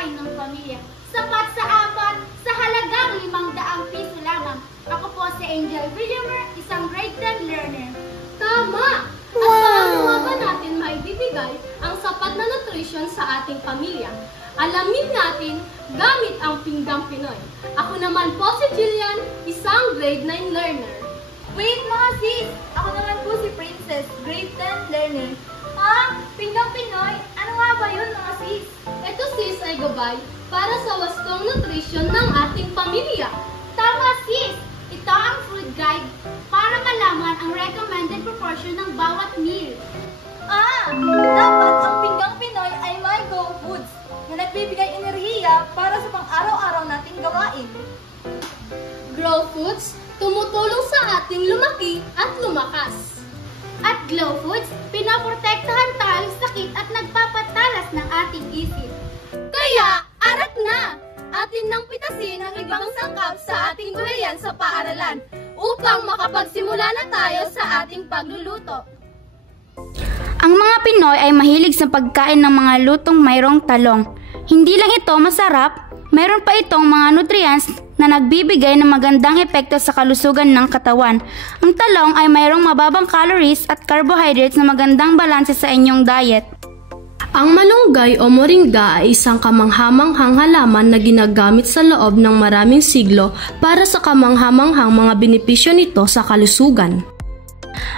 pagkain ng pamilya. Sapat sa apat sa halagang 500 piso lamang. Ako po si Angel Villamer, isang grade 10 learner. Tama! At paano nga ba natin maibibigay ang sapat na nutrition sa ating pamilya? Alamin natin gamit ang Pinggang Pinoy. Ako naman po si Jillian, isang grade 9 learner. Wait mga sis! Ako naman po si Princess, grade 10 learner. Ha? Pinggang Pinoy? Ano nga ba yun mga sis? Ito sis ay gabay para sa wastong nutrition ng ating pamilya. Tama sis! Ito ang food guide para malaman ang recommended proportion ng bawat meal. Dapat ang Pinggang Pinoy ay may Go Foods na nagbibigay enerhiya para sa pang-araw-araw nating gawain. Grow Foods, tumutulong sa ating lumaki at lumakas. At Glow Foods, pinoprotektahan tayo sa sakit at nagpapatalas ng ating isip. Kaya, arat na! Atin nang pitasin ang ibang sangkap sa ating gulayan sa paaralan upang makapagsimula na tayo sa ating pagluluto. Ang mga Pinoy ay mahilig sa pagkain ng mga lutong mayroong talong. Hindi lang ito masarap, mayroon pa itong mga nutrients na nagbibigay ng magandang epekto sa kalusugan ng katawan. Ang talong ay mayroong mababang calories at carbohydrates na magandang balanse sa inyong diet. Ang malunggay o moringa ay isang kamanghamanghang halaman na ginagamit sa loob ng maraming siglo para sa kamanghamanghang mga benepisyo nito sa kalusugan.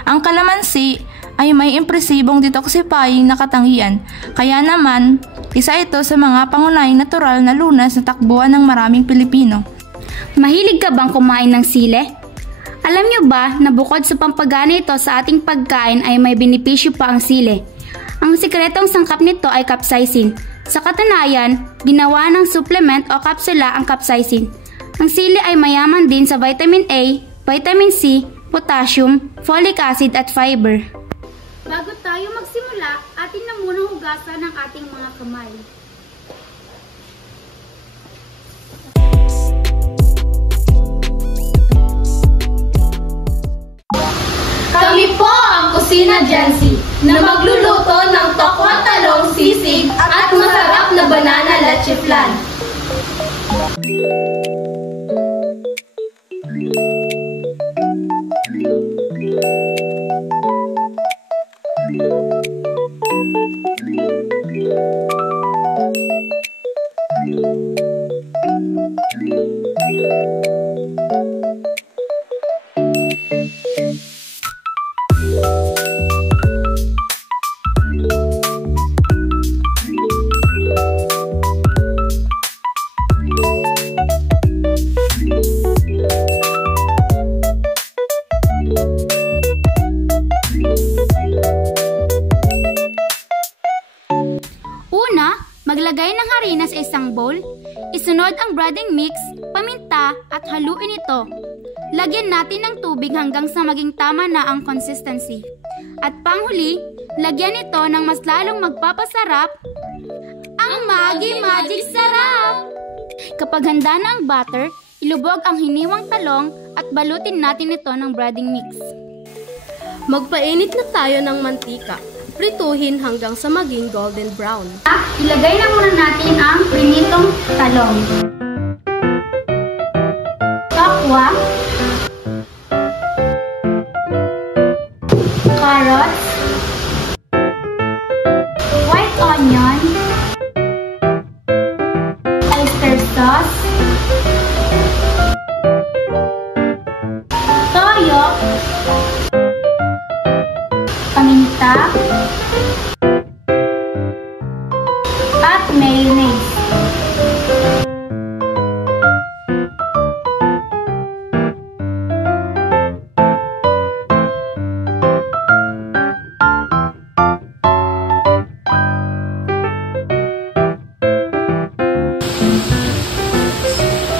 Ang kalamansi ay may impresibong detoxifying na katangian, kaya naman isa ito sa mga pangunahing natural na lunas na takbuhan ng maraming Pilipino. Mahilig ka bang kumain ng sile? Alam niyo ba na bukod sa pampagana ito sa ating pagkain ay may benepisyo pa ang sile? Ang sikretong sangkap nito ay capsaicin. Sa katunayan, ginawa ng supplement o kapsula ang capsaicin. Ang sili ay mayaman din sa vitamin A, vitamin C, potassium, folic acid at fiber. Bago tayo magsimula, atin na munang hugasan ang ating mga kamay. Kami po ang Kusina Jancy na magluluto ng tokwa talong sisig at masarap na banana leche flan. Maglagay ng harina sa isang bowl, isunod ang breading mix, paminta at haluin ito. Lagyan natin ng tubig hanggang sa maging tama na ang consistency. At panghuli, lagyan ito ng mas lalong magpapasarap ang Maggi Magic Sarap! Kapag handa na ang butter, ilubog ang hiniwang talong at balutin natin ito ng breading mix. Magpainit na tayo ng mantika. Prituhin hanggang sa maging golden brown. Ilagay na muna natin ang prinitong talong. Tokwa, carrots, white onion, oyster sauce, toyo, paminta, at mayonnaise.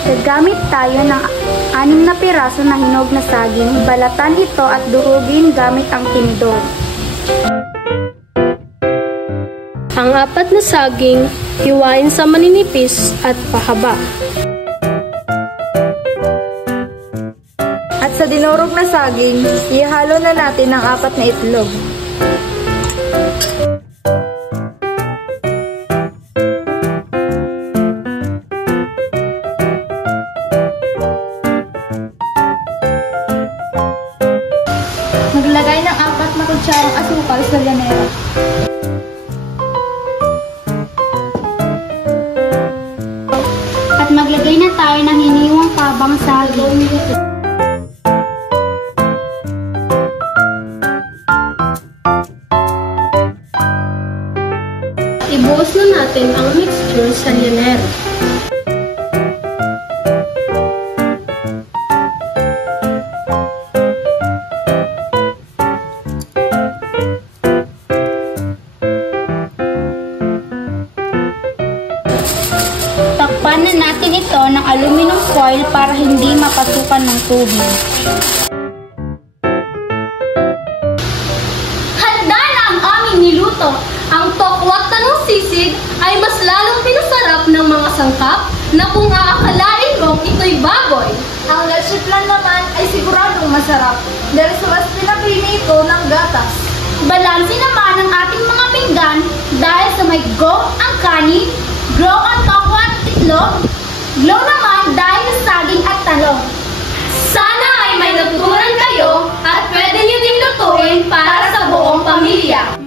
Gagamit tayo ng 6 na piraso na hinog na saging, balatan ito at durugin gamit ang tinidor. Ang 4 na saging, hiwain sa maninipis at pahaba. At sa dinurog na saging, ihalo na natin ang 4 na itlog. kutsarang asukal sa llanera. At maglagay na tayo ng hiniwang tabang saging. Ibuhos na natin ang mixture sa llanera. Takpan na natin ito ng aluminum foil para hindi mapasukan ng tubig. Handa na ang aming niluto. Ang tokwat na ng sisig ay mas lalong pinasarap ng mga sangkap na kung aakalain mong ito'y baboy. Ang leche flan naman ay siguradong masarap dahil sa mas pinapili ito ng gatas. Balansi naman ang ating mga pinggan dahil sa may go ang kanin, grow ang tokwa at itlog, glow naman dahil sa saging at talong. Sana ay may natutunan kayo at pwede niyo ding lutuin para sa buong pamilya.